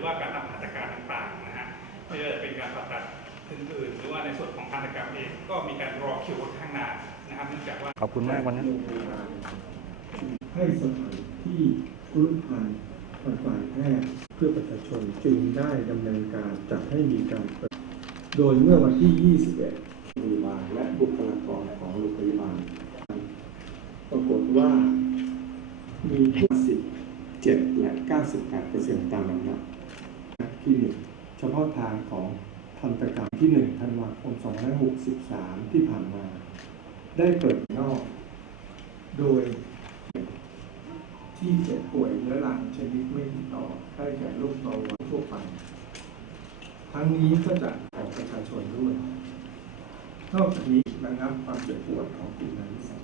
รือว่าการทำหัตถการต่างๆนะฮะไม่ว่าจะเป็นการผ่าตัดอื่นๆหรือว่าในส่วนของหัตถกรรมเองก็มีการรอคิวค่อนข้างนานนะครับเนื่องจากว่าขอบคุณมากวันนี้โรงพยาบาลให้สถานที่รุกพันทางฝ่ายแพทย์เพื่อประชาชนจึงได้ดำเนินการจัดให้มีการเปิดโดยเมื่อวันที่ 21โรงพยาบาลและบุคลากรของโรงพยาบาลปรากฏว่ามีผู้สิทธิ์7และ 98%ตามลำดับ คลินิก เฉพาะทางของทันตกรรมที่ 1 ธันวาคม 2563 ที่ผ่านมา ได้เปิดนอก โดยที่เจ็บป่วยเรื้อรังชนิดไม่ติดต่อได้แก่โรคเบาหวานทั่วไป ทั้งนี้ก็จะของประชาชนด้วย นอกจากนี้ระงับความเจ็บปวดของกลุ่มนักวิสัย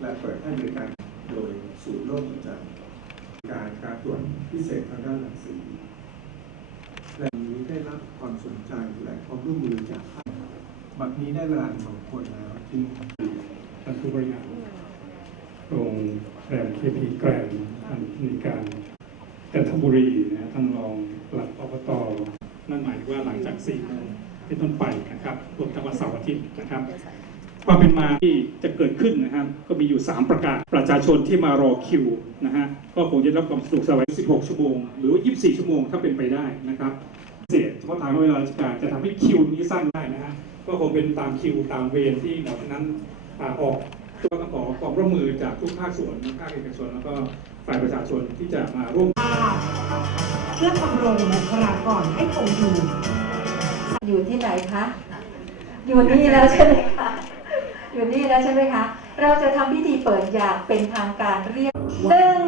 และเปิดให้บริการโดยศูนย์โรคประจำการการตรวจพิเศษทางด้านรังสี และนี้ได้รับความสนใจและความร่วมมือจากภาคบัดนี้ได้เวลาสมควรแล้วจึงท่านผู้บริหารโรงแรมเคพีแกรนด์ท่านผู้ในการจันทบุรีนะท่านรองปลัดอบตนั่นหมายว่าหลังจาก4โมงเป็นต้นไปนะครับรวมทั้งวันเสาร์อาทิตย์นะครับ ความเป็นมาที่จะเกิดขึ้นนะครับ ก็มีอยู่ 3 ประการประชาชนที่มารอคิวนะฮะก็คงจะรับความสะดวกสบาย 16 ชั่วโมง หรือว่า 24 ชั่วโมงถ้าเป็นไปได้นะครับเศษเฉพาะทางเวลาราชการจะทำให้คิวนี้สั้นได้นะฮะก็คงเป็นตามคิวตามเวรที่หมอนั้นอออกก็ต้องขอความร่วมมือจากทุกภาคส่วนภาคเอกชนแล้วก็ฝ่ายประชาชนที่จะมาร่วมเพื่อทำรงบุคลากรให้คงอยู่ อยู่ที่ไหนคะ อยู่นี่แล้วใช่ไหมคะ อยู่นี่แล้วใช่ไหมคะ เราจะทำพิธีเปิดอย่างเป็นทางการเรียกหนึ่ง